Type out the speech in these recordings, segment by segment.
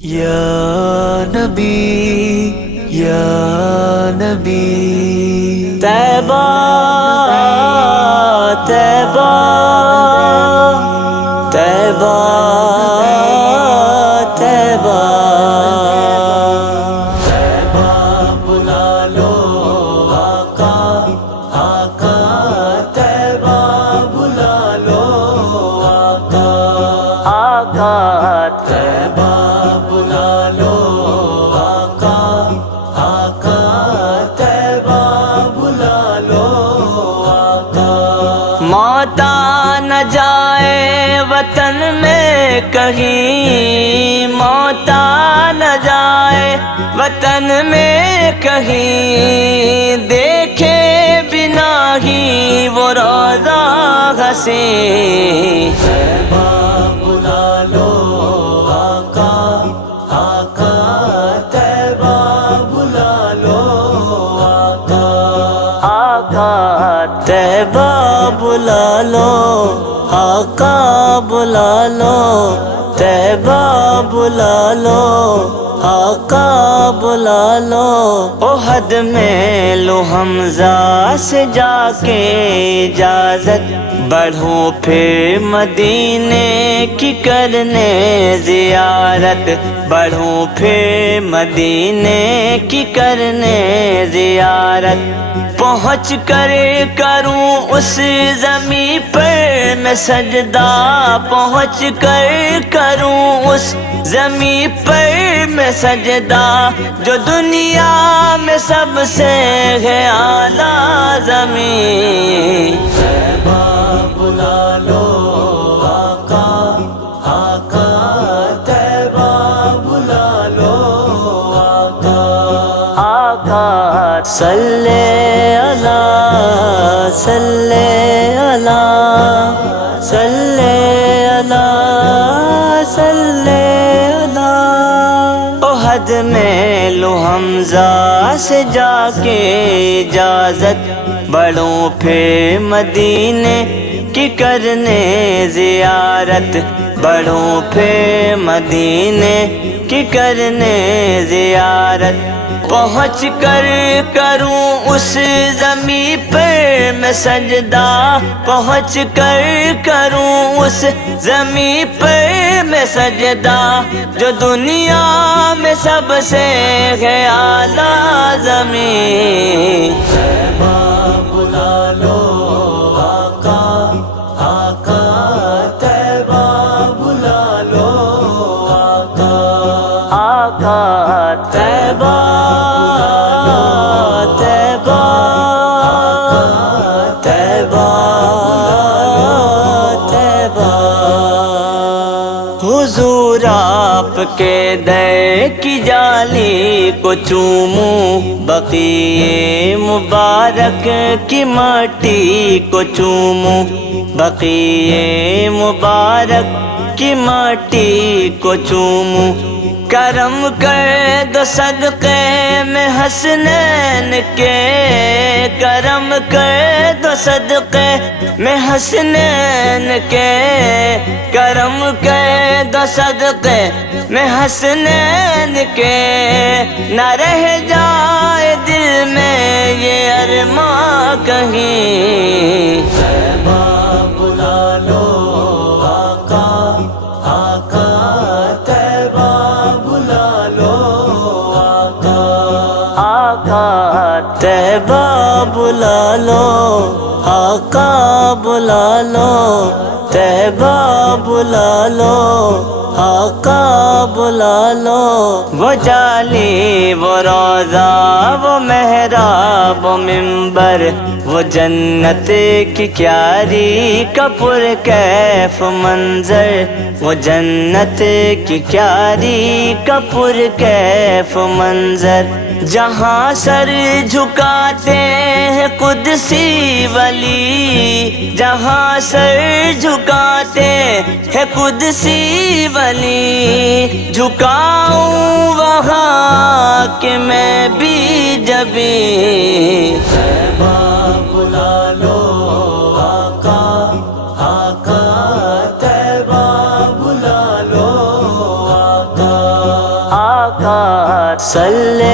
یا نبی یا نبی طیبہ طیبہ طیبہ طیبہ طیبہ بلا لو آقا آقا طیبہ بلا لو آقا آقا طیبہ بلا لو آقا آقا طیبہ بلا لو آقا موت نہ جائے وطن میں کہیں، موت نہ جائے وطن میں کہیں، دیکھے بنا ہی وہ روضہ حسین۔ طیبہ بلا لو آقا آقا طیبہ بلا لو آقا آقا طیبہ بلا لو، آقا بلا لو، طیبہ بلا لو، آقا بلا لو۔ احد میں لو حمزہ سے جا کے اجازت، بڑھوں پھر مدینے کی کرنے زیارت، بڑھوں پھر مدینے کی کرنے زیارت۔ پہنچ کر کروں اس زمیں پر میں سجدہ، پہنچ کر کروں اس زمیں پر میں سجدہ، جو دنیا میں سب سے ہے اعلیٰ زمین۔ طیبہ بلا لو آقا آقا طیبہ بلا لو آقا آقا صلی اللہ صلی اللہ صلی اللہ صلی اللہ۔ احد میں لو حمزہ سے جا کے اجازت، بڑھوں پھر مدینے کی کرنے زیارت، بڑھوں پھر مدینے کی کرنے زیارت۔ پہنچ کر کروں اس زمیں پر میں سجدہ، پہنچ کر کروں اس زمیں پر میں سجدہ، جو دنیا میں سب سے ہے اعلیٰ زمین۔ طیبہ بلا لو آقا آقا طیبہ بلا لو آقا آقا طیبہ طیبہ طیبہ طیبہ۔ حضور آپ کے در کی جالی کو چوموں، بقیع مبارک کی مٹی کو چوموں، بقیع مبارک کی مٹی کو چوموں۔ کرم کر دو صدقے میں حسنین کے، کرم کر دو صدقے میں حسنین کے، کرم کر دو صدقے میں حسنین کے، نہ رہ جائے دل میں یہ ارماں کہیں۔ طیبہ بلا لو آقا آقا طیبہ بلا لو آقا آقا طیبہ بلا لو، آقا بلا لو، طیبہ بلا لو، آقا بلا لو۔ وہ جالی وہ روضہ وہ محراب وہ منبر، وہ جنت کی کیاری کا پر کیف منظر، وہ جنت کی کیاری کا پر کیف منظر۔ جہاں سر جھکاتے ہیں قدسی ولی، جہاں سر جھکاتے ہیں قدسی ولی، جھکاؤں وہاں کہ میں بھی جبیں۔ طیبہ بلا لو آقا آقا طیبہ بلا لو آقا آقا صلی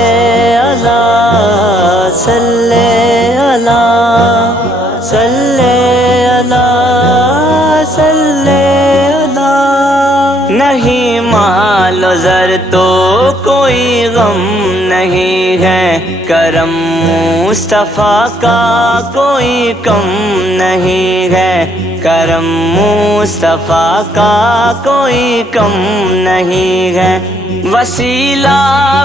اللہ صلی اللہ صلی اللہ صلی اللہ۔ نہیں مال و زر تو کوئی غم نہیں ہے، کرم مصطفیٰ کا کوئی کم نہیں ہے، کرم مصطفیٰ کا کوئی کم نہیں ہے۔ وسیلہ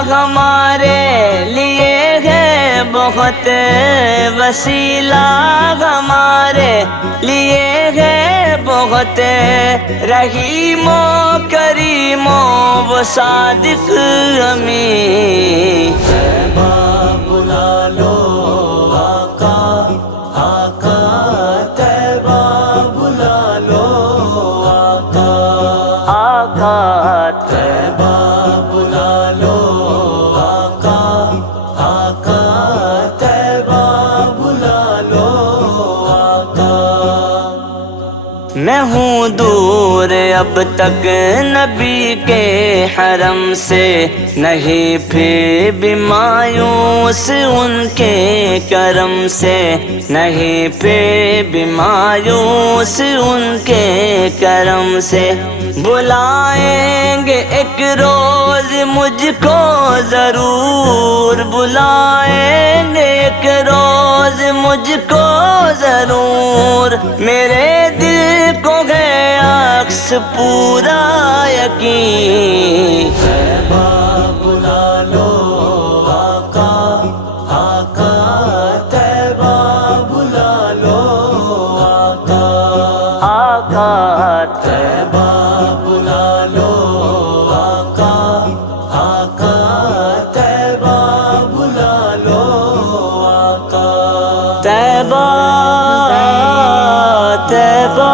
ہمارے لیے ہے بہت، وسیلہ ہمارے لیے ہے بہت، رحیم و کریم و صادق امین۔ طیبہ بلا لو آقا، آقا طیبہ بلا لو آقا، آقا طیبہ بلا لو آقا، آقا طیبہ بلا لو آقا۔ میں ہوں دور اب تک نبی کے حرم سے، نہیں پھر بھی مایوس ان کے کرم سے، نہیں پھر بھی مایوس ان کے کرم سے۔ بلائیں گے ایک روز مجھ کو ضرور، بلائیں گے ایک روز مجھ کو ضرور، میرے دل کو ہے عکس پورا یقین۔ طیبہ بلا لو آقا، آقا طیبہ بلا لو آقا، آقا طیبہ بلا لو آقا، آقا طیبہ بلا لو آقا۔ طیبہ طیبہ